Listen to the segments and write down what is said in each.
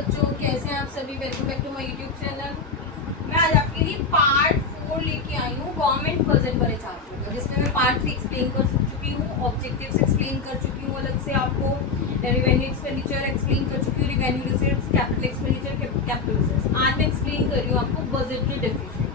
बच्चों कैसे हैं आप सभी। Welcome back to my YouTube channel. मैं आज आपके लिए पार्ट 4 लेके आई हूँ गवर्नमेंट बजट वाले चैप्टर का, जिसमें मैं पार्ट 3 एक्सप्लेन कर चुकी हूँ, ऑब्जेक्टिव्स एक्सप्लेन कर चुकी हूँ अलग से आपको, रेवेन्यू एक्सपेंडिचर एक्सप्लेन कर चुकी हूँ, revenue receipts, capital expenditure, capital receipts. आज मैं एक्सप्लेन कर रही हूँ आपको बजटरी डेफिसिट।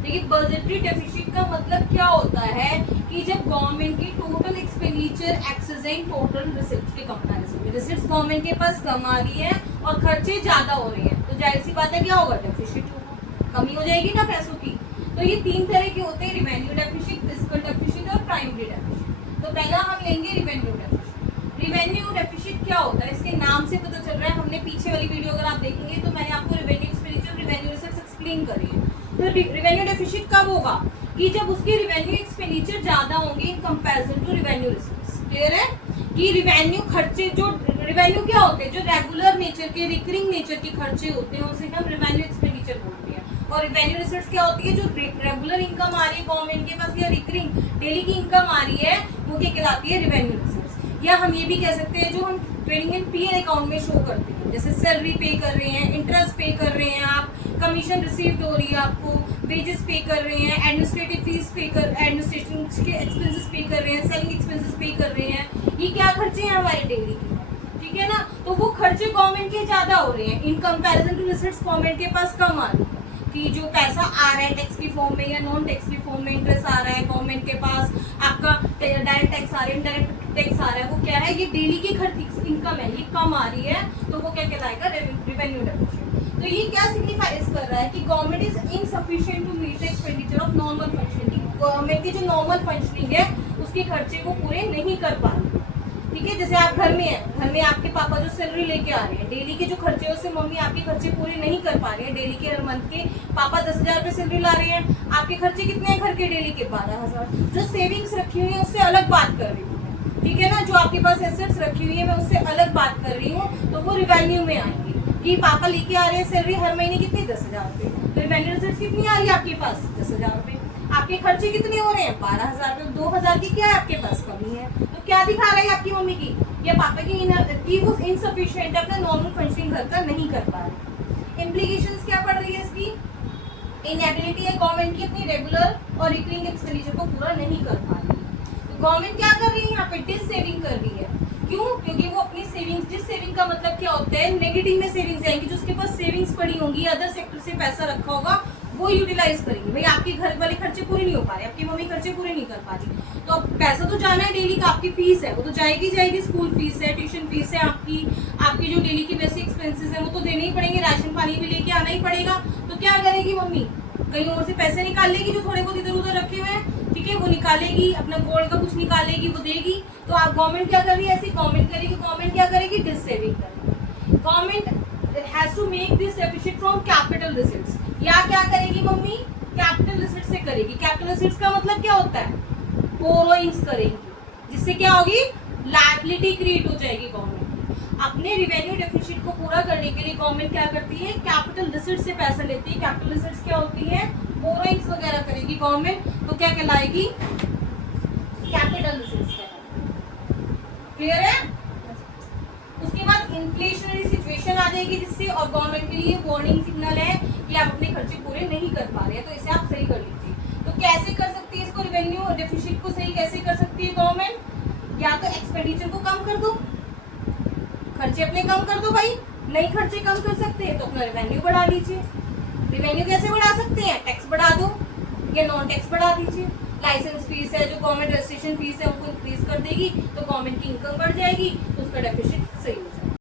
देखिए बजटरी डेफिसिट का मतलब क्या होता है कि जब गवर्नमेंट की total expenditure accessing total receipts के कंपैरिजन में रिसिप्ट्स गवर्नमेंट के पास कम आ रही है और खर्चे ज्यादा हो रहे हैं, तो जाहिर सी बात है क्या होगा, डेफिसिट होगा, कमी हो जाएगी ना पैसों की। तो ये तीन तरह के होते हैं, रिवेन्यू डेफिसिट, फिस्कल डेफिसिट और प्राइमरी डेफिसिट। तो पहला हम लेंगे रिवेन्यू डेफिसिट। रिवेन्यू डेफिसिट क्या होता है, इसके नाम से पता चल रहा है। हमने पीछे वाली वीडियो अगर आप देखेंगे तो मैंने आपको revenue expenditure, revenue receipts explain करी है। तो रिवेन्यू डेफिसिट कब होगा कि जब उसके रिवेन्यू एक्सपेंडिचर ज्यादा होंगे in comparison to revenue receipts. Clear है कि रिवेन्यू खर्चे, जो रिवेन्यू क्या होते हैं, जो रेगुलर नेचर के, रिकरिंग नेचर के खर्चे होते हैं उसे हम रिवेन्यू एक्सपेंडिचर बोलते हैं। और रिवेन्यू रिसीट्स क्या होती है, जो रेगुलर इनकम आ रही है गवर्नमेंट के पास या रिकरिंग डेली की इनकम आ रही है, वो क्या कहलाती है, रिवेन्यू रिसीट्स। या हम ये भी कह सकते हैं जो हम ट्रेडिंग एंड पीएल अकाउंट में शो करते हैं, जैसे सैलरी पे कर रहे हैं, इंटरेस्ट पे कर रहे हैं आप, कमीशन रिसीव हो रही है आपको, वेजेस पे कर रहे हैं, एडमिनिस्ट्रेटिव फीस पे कर, एडमिनिस्ट्रेशन के एक्सपेंसेस पे कर रहे हैं, सेलिंग एक्सपेंसेस पे कर रहे हैं। ये क्या खर्चे हैं हमारे डेली के, ठीक है ना। तो वो खर्चे गवर्नमेंट के ज्यादा हो रहे हैं in comparison to receipts government के पास कम आ रही है। कि जो पैसा आ रहा है टैक्स की फॉर्म में या नॉन टैक्स की फॉर्म में इंटरेस्ट आ रहा है गवर्नमेंट के पास, आपका डायरेक्ट टैक्स आ रहा है, इनडायरेक्ट टैक्स आ रहा है, वो क्या है, ये डेली की खर्च इनकम है, ये कम आ रही है, तो वो क्या कहलाएगा, रिवेन्यू डेफिसिट। तो ये क्या सिग्निफाइज कर रहा है कि government is insufficient to meet the expenditure of normal functioning. Government की जो नॉर्मल फंक्शनिंग है उसके खर्चे को पूरे नहीं कर पा रही। ठीक है, जैसे आप घर में हैं, घर में आपके पापा जो सैलरी लेके आ रहे हैं, डेली के जो खर्चे हैं उससे मम्मी आपके खर्चे पूरे नहीं कर पा रहे हैं। डेली के हर मंथ के पापा 10,000 रुपए सैलरी ला रहे हैं, आपके खर्चे कितने हैं घर के डेली के, 12,000। जो सेविंग्स रखी हुई है उससे अलग बात कर रही हूँ, ठीक है ना। जो आपके पास एसेट्स रखी हुई है मैं उससे अलग बात कर रही हूँ, तो वो रिवेन्यू में आएंगे। कि पापा लेके आ रहे हैं सैलरी हर महीने कितनी, 10,000 रुपए, तो रिवेन्यू रिसीट्स कितनी आ रही है आपके पास, 10,000 रुपए। आपके खर्चे कितने हो रहे हैं, 12,000 रुपए, 2,000 की क्या है आपके पास कमी है। तो क्या दिखा रहा है आपकी मम्मी की या पापा की वो इनसफिशिएंट है, अपना नॉर्मल फंक्शनिंग घर का नहीं कर पा रहे। इम्प्लीकेशंस क्या पड़ रही है इसकी, इनएबिलिटी है गवर्नमेंट की अपनी रेगुलर और रिकरिंग एक्सपेंडिचर को पूरा नहीं कर पा रही। तो गवर्नमेंट क्या कर रही है यहाँ पे, डिस सेविंग कर रही है। क्यों, क्योंकि वो अपनी सेविंग्स, डिस सेविंग का मतलब क्या होता है, नेगेटिव में सेविंग्स जाएंगी, जो उसके पास सेविंग्स पड़ी होंगी, अदर सेक्टर से पैसा रखा होगा वो यूटिलाइज करेंगे। भाई आपके घर वाले खर्चे पूरे नहीं हो पा रहे, आपकी मम्मी खर्चे पूरे नहीं कर पा रही, तो अब पैसा तो जाना है डेली का, आपकी फीस है वो तो जाएगी जाएगी, स्कूल फीस है, ट्यूशन फीस है, आपकी जो डेली के बेसिक एक्सपेंसेस है वो तो देने ही पड़ेंगे, राशन पानी भी लेके आना ही पड़ेगा। तो क्या करेगी मम्मी, कहीं और से पैसे निकाल लेगी, जो थोड़े बहुत इधर उधर रखे हुए हैं, ठीक है, वो निकालेगी, अपना गोल्ड का कुछ निकालेगी, वो देगी। तो आप गवर्नमेंट क्या कर रही है, ऐसी गवर्नमेंट करेगी, गवर्नमेंट क्या करेगी, डिस सेविंग करेगी। Government has to make this deficit from capital receipts, या क्या करेगी मम्मी, कैपिटल रिसीट्स से करेगी। कैपिटल रिसीट्स का मतलब क्या होता है, बोरोइंग्स करेंगी, जिससे क्या होगी, लायबिलिटी क्रिएट हो जाएगी गवर्नमेंट। अपने रिवेन्यू डेफिसिट को पूरा करने के लिए गवर्नमेंट क्या करती है, कैपिटल रिसीट्स से पैसा लेती है। कैपिटल रिसीट्स क्या होती है, बोरोइंग्स वगैरह करेगी गवर्नमेंट, तो क्या कहलाएगी, कैपिटल रिसीट्स कहलाएगी। क्लियर है। उसके बाद इन्फ्लेशनरी सिचुएशन आ जाएगी जिससे, और गवर्नमेंट के लिए वार्निंग सिग्नल है कि आप अपने खर्चे पूरे नहीं कर पा रहे हैं, तो इसे आप सही कर लीजिए। तो कैसे कर सकती है इसको, रिवेन्यू डेफिसिट को सही कैसे कर सकती है गवर्नमेंट, या तो एक्सपेंडिचर को कम कर दो, खर्चे अपने कम कर दो भाई, नहीं खर्चे कम कर सकते हैं तो अपना रिवेन्यू बढ़ा लीजिए। रिवेन्यू कैसे बढ़ा सकते हैं, टैक्स बढ़ा दो या नॉन टैक्स बढ़ा दीजिए। लाइसेंस फीस है, जो गवर्नमेंट रजिस्ट्रेशन फीस है उनको इंक्रीज कर देगी तो गवर्नमेंट की इनकम बढ़ जाएगी, तो उसका डेफिसिट सही हो जाएगा।